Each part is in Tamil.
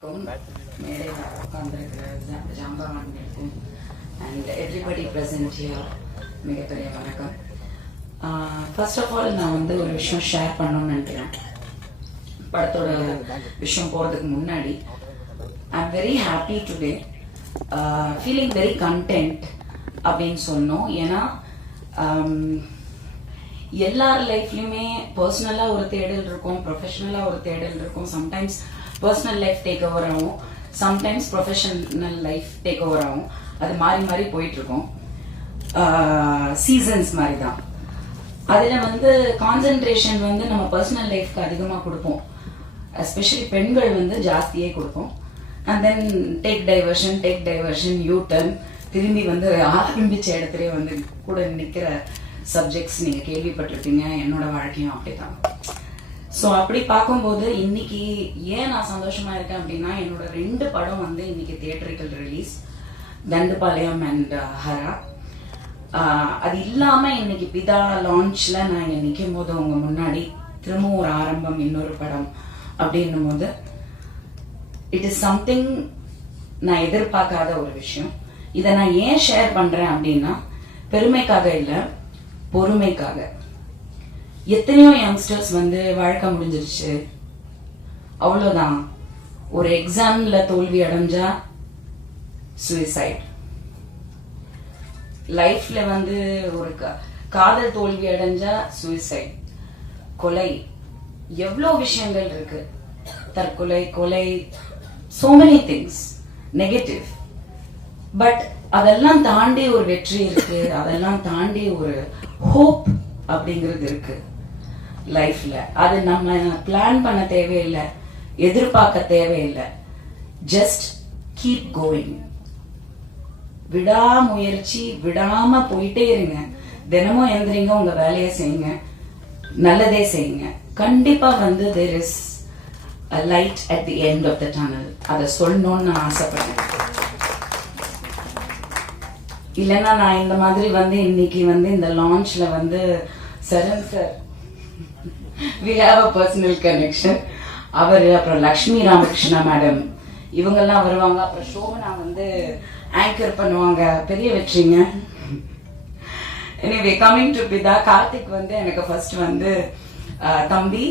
மேடையில் உட்காந்துருக்கிற ஜாம்பவான்களுக்கும் அண்ட் எவ்ரிபடி ப்ரெசன்ட் ஹியர் மிகப்பெரிய வணக்கம். ஃபர்ஸ்ட் ஆஃப் ஆல் நான் வந்து ஒரு விஷயம் ஷேர் பண்ணணும்னு நினைக்கிறேன். படத்தோட விஷயம் போகிறதுக்கு முன்னாடி I am very happy today feeling very content அப்படின்னு சொன்னோம். ஏன்னா எல்லார் லைஃப்லயுமே பர்சனலா ஒரு தேடல் இருக்கும் ப்ரொஃபஷனலா ஒரு தேடல் இருக்கும். Sometimes personal life take over ஆகும். Sometimes professional life take over ஆகும். அது மாறி மாறி போயிட்டு இருக்கும் சீசன்ஸ் மாதிரி தான் அதில் வந்து கான்சென்ட்ரேஷன் வந்து நம்ம பர்சனல் லைஃப்க்கு அதிகமாக கொடுப்போம். எஸ்பெஷலி பெண்கள் வந்து ஜாஸ்தியே கொடுப்போம். And then take diversion take diversion U turn திரும்பி வந்து ஆரம்பிச்ச இடத்துல வந்து கூட நிற்கிற சப்ஜெக்ட்ஸ் நீங்க கேள்விப்பட்டிருப்பீங்க என்னோட வாழ்க்கையும் அப்படிதான் ஸோ அப்படி பார்க்கும்போது இன்னைக்கு ஏன் நான் சந்தோஷமா இருக்கேன் அப்படின்னா என்னோட ரெண்டு படம் வந்து இன்னைக்கு theatrical release Dandupalyam and uh, Hara. அது இல்லாம இன்னைக்கு பிதா லான்ச்ல நான் இங்க நிற்கும் போது உங்க முன்னாடி திரும்பவும் ஒரு ஆரம்பம் இன்னொரு படம் அப்படின்னும் போது இட் இஸ் சம்திங் நான் எதிர்பார்க்காத ஒரு விஷயம். இதை நான் ஏன் ஷேர் பண்றேன் அப்படின்னா பெருமைக்காக இல்லை. பொறுமைக்காக. எத்தனையோ யங்ஸ்டர்ஸ் வந்து வாழ்க்கை முடிஞ்சிருச்சு. அவ்வளோதான் ஒரு எக்ஸாம்ல தோல்வி அடைஞ்சா சுயசைட் லைஃப்ல வந்து ஒரு கா- காதல் தோல்வி அடைஞ்சா சுயசைட் கொலை. எவ்வளோ விஷயங்கள் இருக்கு. தற்கொலை கொலை so many things negative but அதெல்லாம் தாண்டி ஒரு வெற்றி இருக்கு. அதெல்லாம் தாண்டி ஒரு ஹோப் அப்படிங்கிறது இருக்கு லைஃப்ல. அது நம்ம பிளான் பண்ண தேவையில்லை எதிர்பார்க்க தேவையில்லை. ஜஸ்ட் கீப் கோயிங் விடாமுயற்சி விடாம போயிட்டே இருங்க. தினமும் எந்திரிங்க உங்க வேலையை செய்யுங்க. நல்லதே செய்யுங்க. கண்டிப்பா வந்து there is light at the end of the tunnel அதை சொல்லணும்னு நான் ஆசைப்படுறேன். இல்லைன்னா நான் இந்த மாதிரி வந்து இன்னைக்கு வந்து இந்த லான்ச்ல வந்து Saran sir we have a personal connection அவர் அப்புறம் லக்ஷ்மி ராமகிருஷ்ணா மேடம் இவங்கெல்லாம் வருவாங்க. அப்புறம் சோபனா வந்து ஆங்கர் பண்ணுவாங்க. பெரிய வெற்றிங்க. எனிவே கமிங் டு பிதா கார்த்திக் வந்து எனக்கு ஃபர்ஸ்ட் வந்து தம்பி.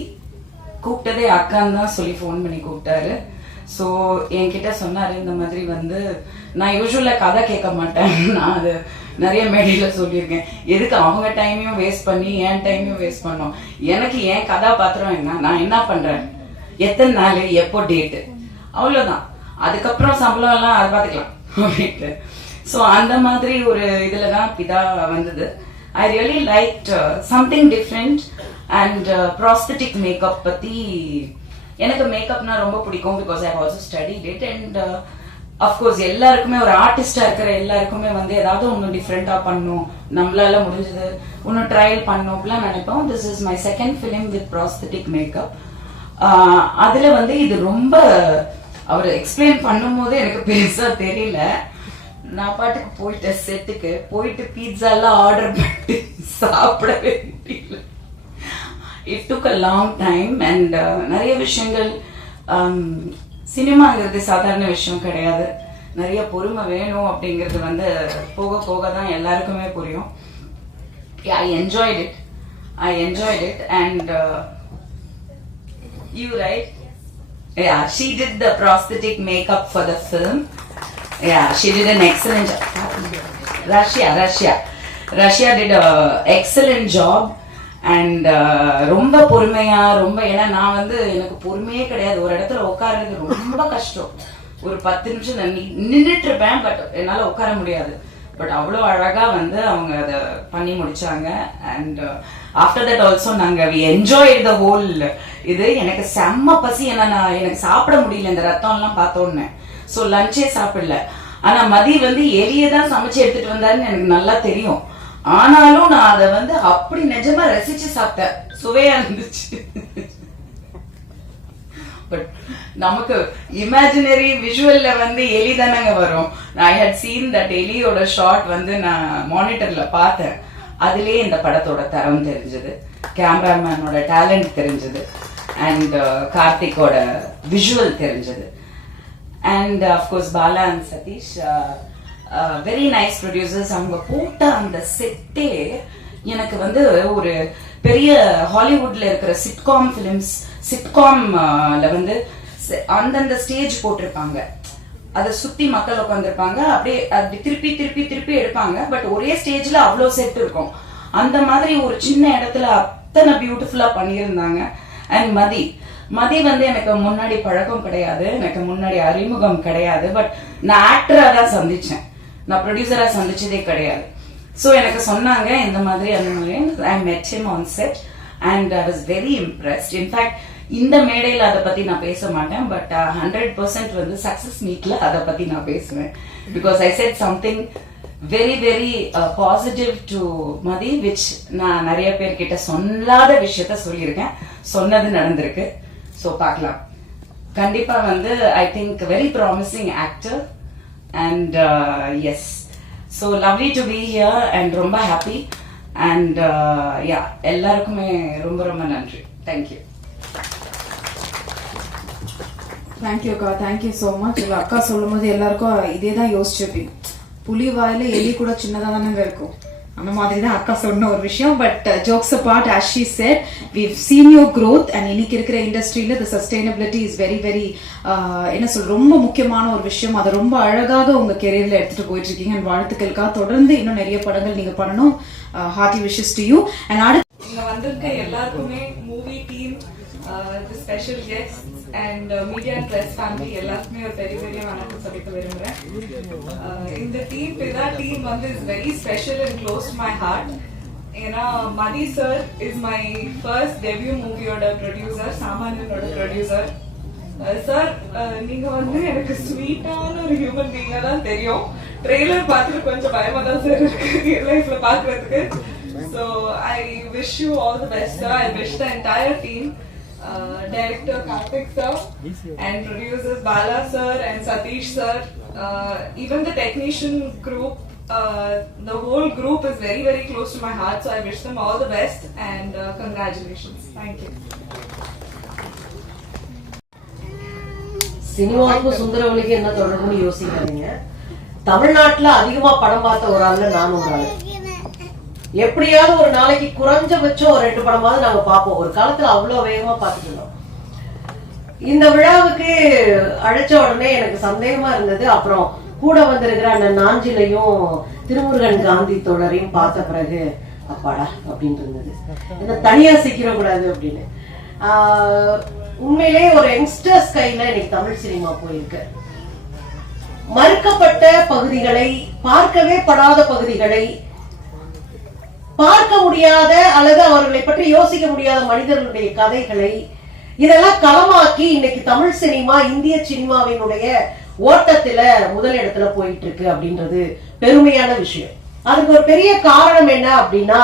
கூப்பிட்டதே அக்கான்னு தான் சொல்லி ஃபோன் பண்ணி கூப்பிட்டாரு. ஸோ என்கிட்ட சொன்னாரு இந்த மாதிரி வந்து நான் யூஸ்வலா கதை கேட்க மாட்டேன். நான் அது நிறைய மேடையில சொல்லியிருக்கேன். எதுக்கு அவங்க டைமையும் வேஸ்ட் பண்ணி என் டைமையும் வேஸ்ட் பண்ணோம்? எனக்கு என் கதாபாத்திரம் என்ன? நான் என்ன பண்றேன்? எத்தனை நாள்? எப்போ டேட்டு அவ்வளோதான் அதுக்கப்புறம் சம்பளம் எல்லாம் அதை பார்த்துக்கலாம். அப்படின்ட்டு. ஸோ அந்த மாதிரி ஒரு இதுல தான் பிதா வந்தது. I really like something different and prosthetic makeup பத்தி எனக்கு மேக்கப்னா ரொம்ப பிடிக்கும் because I also study it and of course எல்லாருக்குமே ஒரு ஆர்டிஸ்டா இருக்கிற எல்லாருக்குமே வந்து ஏதாவது ஒன்று டிஃப்ரெண்டா பண்ணும். நம்மளால முடிஞ்சது ஒன்று ட்ரையல் பண்ணும் அப்படிலாம் நினைப்போம் this is my second film with prosthetic makeup அதுல வந்து இது ரொம்ப அவர் எக்ஸ்பிளைன் பண்ணும்போது எனக்கு பெருசா தெரியல. நான் பாட்டுக்கு போயிட்டேன் செட்டுக்கு போயிட்டு பீட்சா எல்லாம் ஆர்டர் பண்ணிட்டு சாப்பிடவே முடியல it took a long time and நிறைய விஷயங்கள் சினிமாங்கிறது சாதாரண விஷயம் கிடையாது நிறைய பொறுமை வேணும் அப்படிங்கிறது வந்து போக போக தான் எல்லாருக்குமே புரியும் I enjoyed it I enjoyed it and you right yeah she did the prosthetic makeup for the film yeah she did an excellent Russia Russia Russia did excellent job and uh, ரொம்ப பொறுமையா ரொம்ப ஏன்னா நான் வந்து எனக்கு பொறுமையே கிடையாது. ஒரு இடத்துல உட்காருறது ரொம்ப கஷ்டம். ஒரு பத்து நிமிஷம் நான் நி- இருப்பேன் பட் என்னால உட்கார முடியாது. பட் அவ்வளோ அழகா வந்து அவங்க அதை பண்ணி முடிச்சாங்க. அண்ட் ஆஃப்டர் தட் ஆல்சோ நாங்க வி என்ஜாய் த ஹோல் இது எனக்கு செம்ம பசி. ஏன்னா நான் எனக்கு சாப்பிட முடியல. இந்த ரத்தம் எல்லாம் பார்த்தோன்னே ஸோ லஞ்சே சாப்பிடல. ஆனா மதி வந்து எலியை சமைச்சு எடுத்துட்டு வந்தாருன்னு எனக்கு நல்லா தெரியும். ஆனாலும் நான் அதை வந்து அப்படி நிஜமா ரசிச்சு சாப்பிட்டேன். சுவையா இருந்துச்சு. பட் நமக்கு இமேஜினரி விஷுவல்ல வந்து எலி தானங்க வரும். ஐ ஹட் சீன் தட் எலியோட ஷாட் வந்து நான் மானிட்டர்ல பார்த்தேன். அதுலயே இந்த படத்தோட தரம் தெரிஞ்சது. கேமராமேனோட டேலண்ட் தெரிஞ்சது. அண்ட் uh, கார்த்திகோட விஷுவல் தெரிஞ்சது. And of course Bala and Sathish uh, very nice producers அவங்க போட்ட அந்த செட்டே எனக்கு வந்து ஒரு பெரிய ஹாலிவுட்ல இருக்கிற சிட்காம் ஃபிலிம்ஸ் சிட்காம்ல வந்து அந்தந்த ஸ்டேஜ் போட்டிருப்பாங்க. அதை சுத்தி மக்கள் உட்காந்துருப்பாங்க அப்படியே அப்படி திருப்பி திருப்பி திருப்பி எடுப்பாங்க. பட் ஒரே ஸ்டேஜ்ல அவ்வளோ செட் இருக்கும். அந்த மாதிரி ஒரு சின்ன இடத்துல அத்தனை பியூட்டிஃபுல்லா பண்ணியிருந்தாங்க. அண்ட் மதி. மதி வந்து எனக்கு முன்னாடி பழக்கம் கிடையாது. எனக்கு முன்னாடி அறிமுகம் கிடையாது. பட் நான் ஆக்டரா தான் சந்திச்சேன். நான் ப்ரொடியூசரா சந்திச்சதே கிடையாது. ஸோ எனக்கு சொன்னாங்க இந்த மாதிரி அந்த மாதிரி. I met him on set and I was very impressed in fact இந்த மேடையில் அதை பத்தி நான் பேச மாட்டேன் பட் ஹண்ட்ரட் பர்சன்ட் வந்து சக்சஸ் மீட்ல அதை பத்தி நான் பேசுவேன். Because I said something very very positive to Mathi which நான் நிறைய பேர்கிட்ட சொல்லாத விஷயத்த சொல்லியிருக்கேன். சொன்னது நடந்திருக்கு. ஸோ பார்க்கலாம். கண்டிப்பா வந்து I think very promising actor and yes so lovely to be here and ரொம்ப ஹாப்பி அண்ட் யா எல்லாருக்குமே ரொம்ப ரொம்ப நன்றி. தேங்க்யூ தேங்க்யூ அக்கா. தேங்க்யூ ஸோ மச் இல்லை அக்கா சொல்லும் போது எல்லாருக்கும் இதே தான் யோசிச்சிருப்பீங்க. புலி வாயில எலி கூட சின்னதாக தானங்க இருக்கும். அந்த மாதிரி தான் அக்கா சொன்ன ஒரு விஷயம். But jokes apart as she said we seen your growth and இன்னைக்கு இருக்கிற இண்டஸ்ட்ரியில the sustainability is very very என்ன சொல் ரொம்ப முக்கியமான ஒரு விஷயம். அதை ரொம்ப அழகாக உங்கள் கெரியரில் எடுத்துட்டு போயிட்டு இருக்கீங்க அண்ட் வாழ்த்துக்களுக்காக தொடர்ந்து இன்னும் நிறைய படங்கள் நீங்கள் பண்ணணும். Hearty wishes to you and அடுத்து இங்கே வந்திருக்க எல்லாருக்குமே movie team special guest and media and family எல்லாருக்குமே ஒரு பெரிய பெரிய வணக்கம் சொல்லிக்க விரும்புறேன். Uh, இந்த டீம் பிதா டீம் வந்து is very special and close my heart ஏன்னா Mathi sir is my first debut மூவியோட ப்ரொடியூசர் சாமானியனோட ப்ரொடியூசர் சார் uh, uh, நீங்க வந்து எனக்கு ஸ்வீட்டான ஒரு ஹியூமன் பீங்கா தான் தெரியும். ட்ரெய்லர் பார்த்துட்டு கொஞ்சம் பயமா தான் சார் இருக்கு. லைஃப்ல பாக்குறதுக்கு so I wish you all the best I wish the entire team director Karthik sir and producers Bala sir and Satish sir uh, even the technician group uh, the whole group is very very close to my heart so I wish them all the best and uh, congratulations thank you சினிமாவுக்கும் சுந்தரவனுக்கு என்ன தொடர்புன்னு யோசிக்காதீங்க தமிழ்நாட்டுல அதிகமா படம் பார்த்த ஒரு ஆள்ல நானும் ஒரு ஆளு எப்படியாவது ஒரு நாளைக்கு குறைஞ்சபட்சம் ஒரு ரெண்டு படமாவது நாங்க பார்ப்போம். ஒரு காலத்துல அவ்வளவு வேகமா பார்த்துட்டு இருந்தோம். இந்த விழாவுக்கு அழைச்ச உடனே எனக்கு சந்தேகமா இருந்தது. அப்புறம் கூட வந்திருக்கிற அந்த நாஞ்சிலையும் திருமுருகன் காந்தி தோழரையும் பார்த்த பிறகு அப்பாடா அப்படின்னு இருந்தது. இதை தனியா சிக்கிற கூடாது அப்படின்னு. ஆஹ், உண்மையிலேயே ஒரு யங்ஸ்டர்ஸ் கையில இன்னைக்கு தமிழ் சினிமா போயிருக்கு. மறுக்கப்பட்ட பகுதிகளை பார்க்கவே படாத பகுதிகளை பார்க்க முடியாத அல்லது அவர்களை பற்றி யோசிக்க முடியாத மனிதர்களுடைய கதைகளை இதெல்லாம் களமாக்கி இன்னைக்கு தமிழ் சினிமா இந்திய சினிமாவினுடைய ஓட்டத்துல முதலிடத்துல போயிட்டு இருக்கு அப்படின்றது பெருமையான விஷயம். அதுக்கு ஒரு பெரிய காரணம் என்ன அப்படின்னா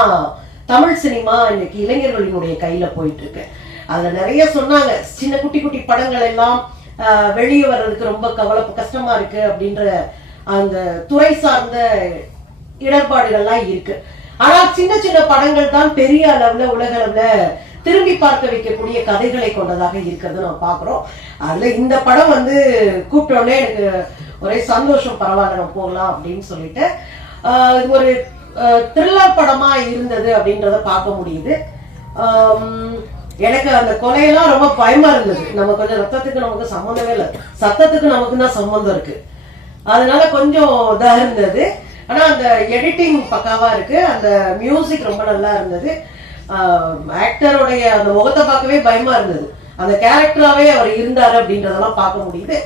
தமிழ் சினிமா இன்னைக்கு இளைஞர்களினுடைய கையில போயிட்டு இருக்கு அதுல நிறைய சொன்னாங்க. சின்ன குட்டி குட்டி படங்கள் எல்லாம் வெளியே வர்றதுக்கு ரொம்ப கவலை கஷ்டமா இருக்கு அப்படின்ற அந்த துறை சார்ந்த இடர்பாடுகள்லாம் இருக்கு. ஆனால் சின்ன சின்ன படங்கள் தான் பெரிய அளவுல உலக அளவுல திரும்பி பார்க்க வைக்கக்கூடிய கதைகளை கொண்டதாக இருக்கிறது நம்ம பாக்குறோம் அதுல இந்த படம் வந்து கூப்பிட்டோடனே எனக்கு ஒரே சந்தோஷம் பரவாயில்ல நம்ம போகலாம் அப்படின்னு சொல்லிட்டு இது ஒரு த்ரில்லர் படமா இருந்தது அப்படின்றத பார்க்க முடியுது. எனக்கு அந்த கொலையெல்லாம் ரொம்ப பயமா இருந்தது. நம்ம கொஞ்சம் ரத்தத்துக்கு நமக்கு சம்மந்தமே இல்லை. சத்தத்துக்கு நமக்கு தான் சம்மந்தம் இருக்கு. அதனால கொஞ்சம் இதா இருந்தது. ஆனா அந்த எடிட்டிங் பக்காவா இருக்கு. அந்த மியூசிக் ரொம்ப நல்லா இருந்தது. ஆக்டருடைய அந்த முகத்தை பார்க்கவே பயமா இருந்தது. அந்த கேரக்டராகவே அவர் இருந்தார் அப்படின்றதெல்லாம் பார்க்க முடியுது.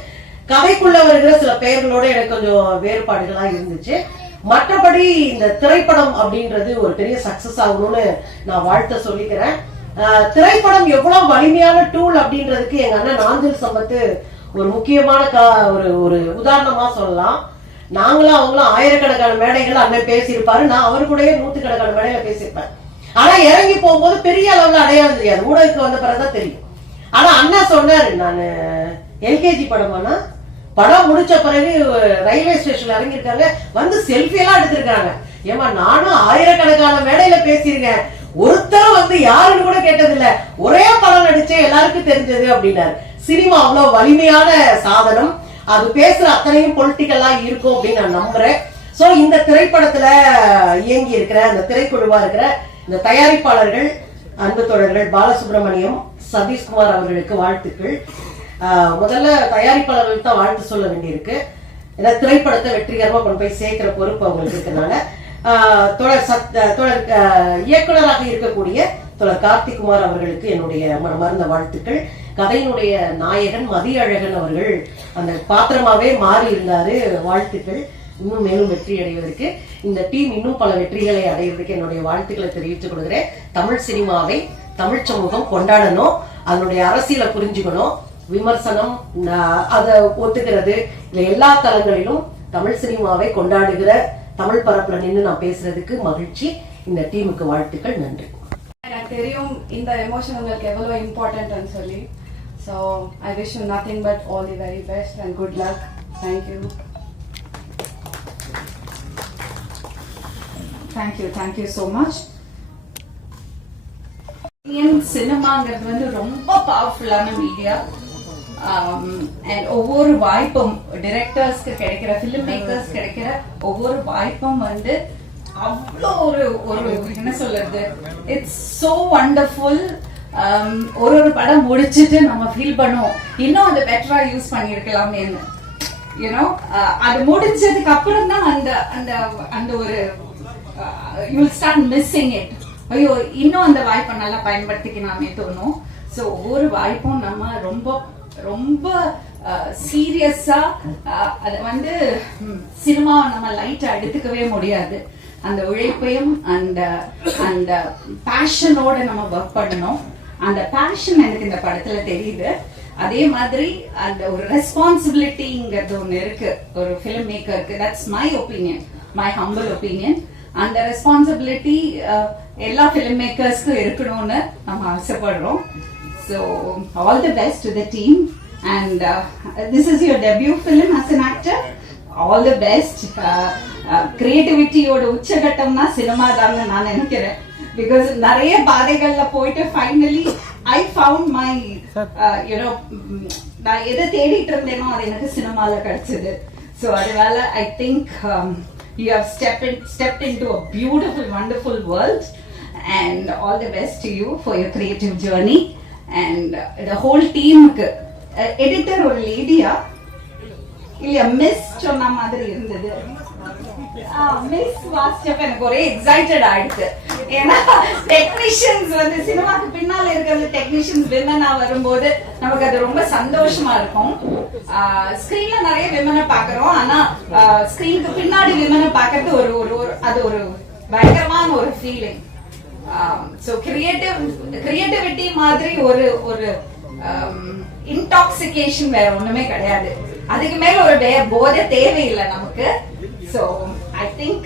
கதைக்குள்ள வருகிற சில பெயர்களோட எனக்கு கொஞ்சம் வேறுபாடுகள்லாம் இருந்துச்சு. மற்றபடி இந்த திரைப்படம் அப்படின்றது ஒரு பெரிய சக்சஸ் ஆகணும்னு நான் வாழ்த்த சொல்லிக்கிறேன். திரைப்படம் எவ்வளவு வலிமையான டூல் அப்படின்றதுக்கு எங்க அண்ணன் நாஞ்சில் சம்பத்து ஒரு முக்கியமான கா- ஒரு ஒரு உதாரணமா சொல்லலாம். நாங்களும் அவங்களும் ஆயிரக்கணக்கான மேடைகள் அண்ணன் பேசியிருப்பாரு. நான் அவர் கூடயே நூற்றுக்கணக்கான மேடையில பேசியிருப்பேன். ஆனா இறங்கி போகும்போது பெரிய அளவுல அடையாளம் தெரியாது. ஊடகத்துக்கு வந்த பிறகுதான் தெரியும். ஆனா அண்ணா சொன்னாரு நானு எல்கேஜி படமானா படம் முடிச்ச பிறகு ரயில்வே ஸ்டேஷன்ல இறங்கியிருக்காங்க. வந்து செல்ஃபி எல்லாம் எடுத்திருக்காங்க ஏமா நானும் ஆயிரக்கணக்கான மேடையில பேசியிருக்கேன். ஒருத்தரும் வந்து யாருன்னு கூட கேட்டதில்ல. ஒரே படம் நடிச்சே எல்லாருக்கும் தெரிஞ்சது அப்படின்னாரு. சினிமா அவ்வளவு வலிமையான சாதனம். அது பேசுற அத்தனையும் பொலிட்டிக்கலா இருக்கும் அப்படின்னு நான் நம்புறேன். சோ இந்த திரைப்படத்துல இயங்கி இருக்கிற அந்த திரைக்குழுவா இருக்கிற இந்த தயாரிப்பாளர்கள் அன்பு தோழர்கள் பாலசுப்ரமணியம் சதீஷ்குமார் அவர்களுக்கு வாழ்த்துக்கள். முதல்ல தயாரிப்பாளர்களுக்கு தான் வாழ்த்து சொல்ல வேண்டியிருக்கு. ஏன்னா திரைப்படத்தை வெற்றிகரமா கொண்டு போய் சேர்க்கிற பொறுப்பு அவங்களுக்கு இருக்கிறதுனால. தொடர் சத் தொடர் இயக்குனராக இருக்கக்கூடிய தொடர் கார்த்திக்குமார் அவர்களுக்கு என்னுடைய மனமார்ந்த வாழ்த்துக்கள். கதையினுடைய நாயகன் மதியழகன் அவர்கள் அந்த பாத்திரமாவே மாறி இருந்தாரு. வாழ்த்துக்கள். இன்னும் மேலும் வெற்றி அடைவதற்கு இந்த டீம் இன்னும் பல வெற்றிகளை அடைவதற்கு என்னுடைய வாழ்த்துக்களை தெரிவித்துக் கொள்கிறேன். தமிழ் சினிமாவை தமிழ் சமூகம் கொண்டாடணும். அதனுடைய அரசியலை புரிஞ்சுக்கணும். விமர்சனம் அதை ஒத்துக்கிறது. இல்லை எல்லா தளங்களிலும் தமிழ் சினிமாவை கொண்டாடுகிற தமிழ் பரப்புல நின்று நான் பேசுறதுக்கு மகிழ்ச்சி. இந்த டீமுக்கு வாழ்த்துக்கள் நன்றி. எனக்கு தெரியும் இந்த எமோஷன் உங்களுக்கு எவ்வளவு இம்பார்ட்டன்ட்னு சொல்லி. So I wish you nothing but all the very best and good luck thank you thank you thank you so much Indian சினிமாங்கிறது வந்து ரொம்ப பவர்ஃபுல்லான மீடியா Um, அண்ட் ஒவ்வொரு வாய்ப்பும் டிரெக்டர்ஸ்க்கு கிடைக்கிற ஃபிலிம் மேக்கர்ஸ் கிடைக்கிற ஒவ்வொரு வாய்ப்பும் வந்து அவ்வளோ ஒரு ஒரு என்ன சொல்றது? இட்ஸ் சோ வண்டர்ஃபுல் ஒரு ஒரு படம் முடிச்சுட்டு நம்ம ஃபீல் பண்ணுவோம். இன்னும் அதை பெட்டரா யூஸ் பண்ணியிருக்கலாமேன்னு யூனோ uh, அது முடிஞ்சதுக்கு அப்புறம் தான் அந்த அந்த அந்த ஒரு யூ ஸ்டார்ட் மிஸ்ஸிங் இட் ஐயோ இன்னும் அந்த வாய்ப்பை நல்லா பயன்படுத்திக்கலாமே தோணும். ஸோ ஒவ்வொரு வாய்ப்பும் நம்ம ரொம்ப ரொம்ப சீரியஸா அதை வந்து சினிமாவை நம்ம லைட்டா எடுத்துக்கவே முடியாது. அந்த உழைப்பையும் அந்த அந்த பேஷனோட நம்ம ஒர்க் பண்ணணும். அந்த பேஷன் எனக்கு இந்த படத்துல தெரியுது. அதே மாதிரி அந்த ஒரு ரெஸ்பான்சிபிலிட்டிங்கிறது ஒண்ணு இருக்கு. ஒரு film மேக்கருக்கு that's my opinion my humble opinion அந்த ரெஸ்பான்சிபிலிட்டி எல்லா ஃபிலிம் மேக்கர்ஸ்க்கும் இருக்கணும்னு நம்ம ஆசைப்படுறோம். So all the best to the team and this is your debut film as an actor all the best கிரியேட்டிவிட்டியோட உச்சகட்டம்னா சினிமா தாங்க நான் நினைக்கிறேன். பிகாஸ் நிறைய பாதைகள்ல போயிட்டு finally I found my you know நான் எதை தேடிட்டு இருந்தேனோ அது எனக்கு சினிமால கிடைச்சது. ஸோ அதனால I think you have step in step in to a beautiful wonderful world and all the best to you for your creative journey and whole டீமுக்கு எடிட்டர் ஒரு லேடியா இல்லையா மிஸ் சொன்ன மாதிரி இருந்தது. மிஸ் வாசிச்சப்ப எனக்கு ஒரே எக்ஸைட்டட் ஆயிடுச்சு. ஏன்னா டெக்னீஷியன்ஸ் வந்து சினிமாக்கு பின்னால இருக்கிற டெக்னீஷியன்ஸ் விமனா வரும்போது நமக்கு அது ரொம்ப சந்தோஷமா இருக்கும். ஸ்கிரீன்ல நிறைய விமனை பாக்குறோம் ஆனா ஸ்கிரீனுக்கு பின்னாடி விமனை பாக்குறது ஒரு ஒரு ஒரு- அது ஒரு பயங்கரமான ஒரு ஃபீலிங் ஸோ கிரியேட்டிவ் கிரியேட்டிவிட்டி மாதிரி ஒரு ஒரு இன்டாக்சிகேஷன் வேற ஒண்ணுமே கிடையாது அதுக்கு மேல ஒரு வே- போதை தேவையில்லை நமக்கு so I think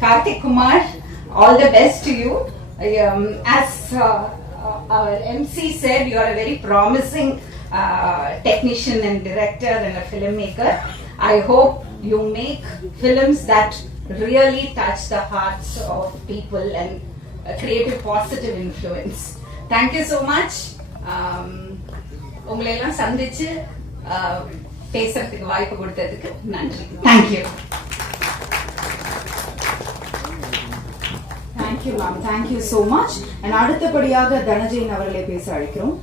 Karthik Kumar all the best to you as our MC said you are a very promising uh, technician and director and a filmmaker. I hope you make films that really touch the hearts of people and influence. Thank you so much. Um, உங்களை எல்லாம் சந்திச்சு uh, பேசுறதுக்கு வாய்ப்பு கொடுத்ததுக்கு நன்றி. Thank you thank you ma'am thank you so much and அடுத்தபடியாக தனஜெயன் அவர்களை பேச அழைக்கிறோம்.